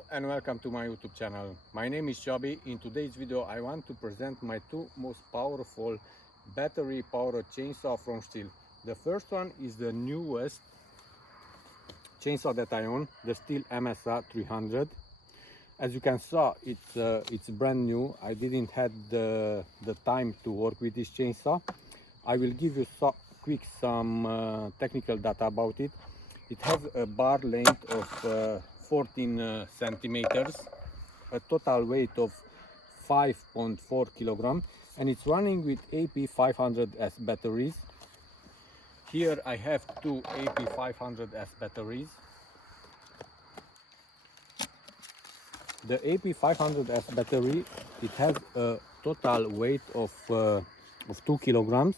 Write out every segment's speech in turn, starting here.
Hello and welcome to my YouTube channel. My name is Chabi. In today's video I want to present my two most powerful battery powered chainsaw from Stihl. The first one is the newest chainsaw that I own, the Stihl Msa 300. As you can see, it's brand new. I didn't have the time to work with this chainsaw. I will give you some technical data about it. It has a bar length of 14 centimeters, a total weight of 5.4 kilograms, and it's running with AP500S batteries. Here I have two AP500S batteries. The AP500S battery, it has a total weight of 2 kilograms,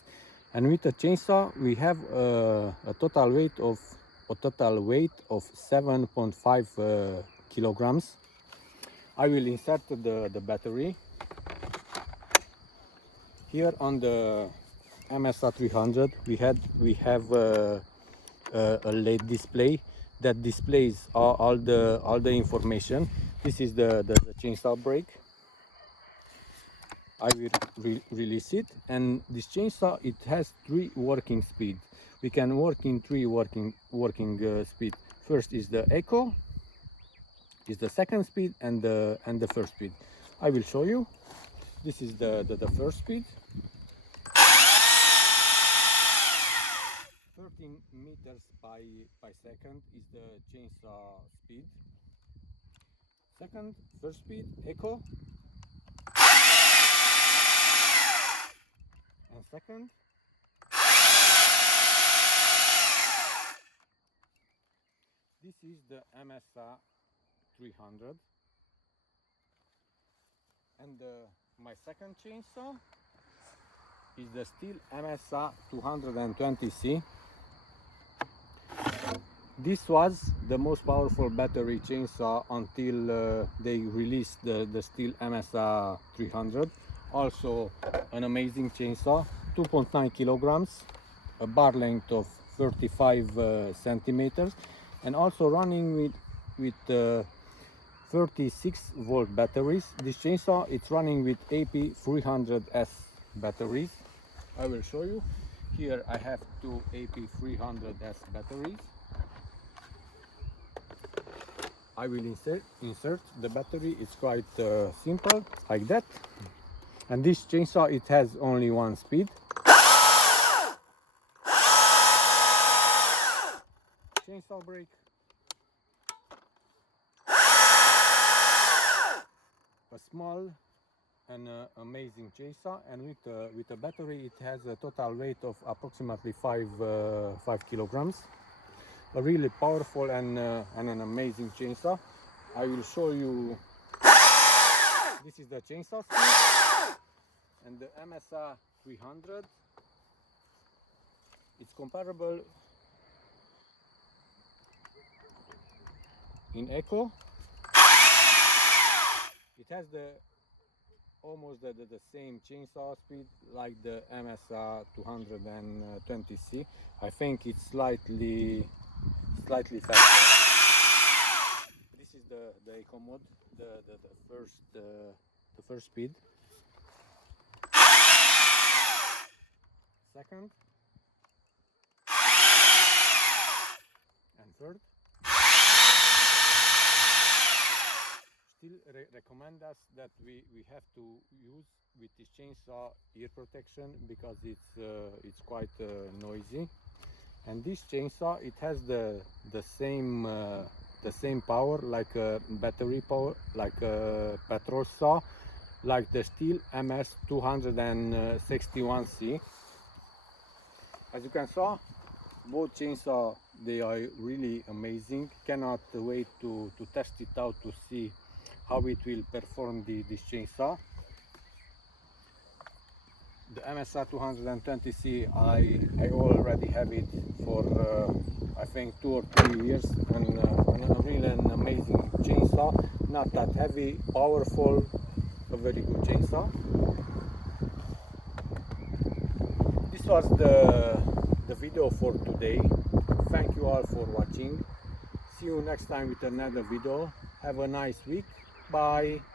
and with the chainsaw we have a total weight of 7.5 kilograms. I will insert the battery. Here on the Msa 300 we have a LED display that displays all the information. This is the chainsaw brake. I will release it, and this chainsaw, it has 3 working speeds. We can work in 3 working speed. First is the echo, is the second speed, and the first speed. I will show you. This is the first speed. 13 meters by second is the chainsaw speed. First speed, echo, and second. This is the Msa 300, and my second chainsaw is the Stihl Msa 220C. This was the most powerful battery chainsaw until they released the Stihl Msa 300. Also an amazing chainsaw, 2.9 kilograms, a bar length of 35 centimeters, and also running with 36 volt batteries. This chainsaw, it's running with AP300S batteries. I will show you. Here I have two AP300S batteries. I will insert the battery. It's quite simple, like that. And this chainsaw, it has only one speed. Chainsaw brake. A small and amazing chainsaw, and with a battery, it has a total weight of approximately 5 kilograms. A really powerful and an amazing chainsaw. I will show you. This is the chainsaw speed, and the Msa 300. It's comparable in echo. It has almost the same chainsaw speed like the Msa 220C. I think it's slightly faster. This is the echo mode, the first speed. Second and third. Still recommend us that we have to use with this chainsaw ear protection, because it's quite noisy. And this chainsaw, it has the same power like a battery power, like a petrol saw, like the Stihl MS 261C. As you can see, both chainsaw, they are really amazing. Cannot wait to test it out to see how it will perform this chainsaw. The Msa 220C, I already have it for I think 2 or 3 years, and really an amazing chainsaw. Not that heavy, powerful, a very good chainsaw. This was the video for today. Thank you all for watching. See you next time with another video. Have a nice week. Bye.